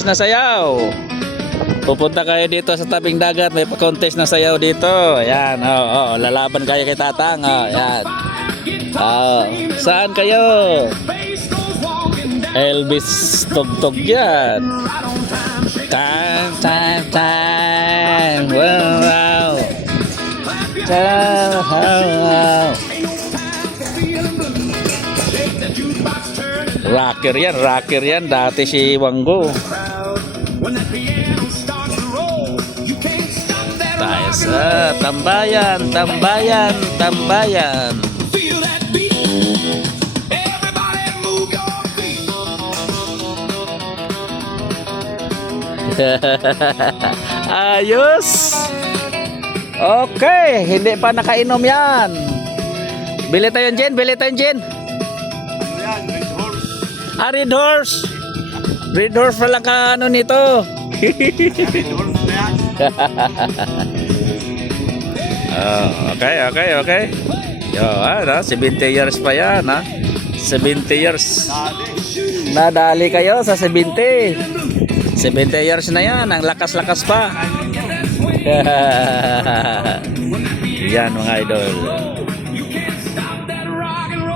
Na sayaw. Pupunta kayo dito sa tabing dagat, may pa-contest na sayaw dito. Ayan, lalaban kayo kay Tatang. Ayan. Saan kayo? Elvis tugtog yan. Time. Wow. Rocker yan. Dati si Wanggo. Tayo sa tambayan. Ayos. Okay, hindi pa nakainom yan. Bili tayong gin. Red Horse. Red Horse pala ka ano nito. Okay. Yo, 70 years pa yan, 70 years. Nadali kayo sa 70. 70 years na yan, ang lakas-lakas pa. Yan mga idol.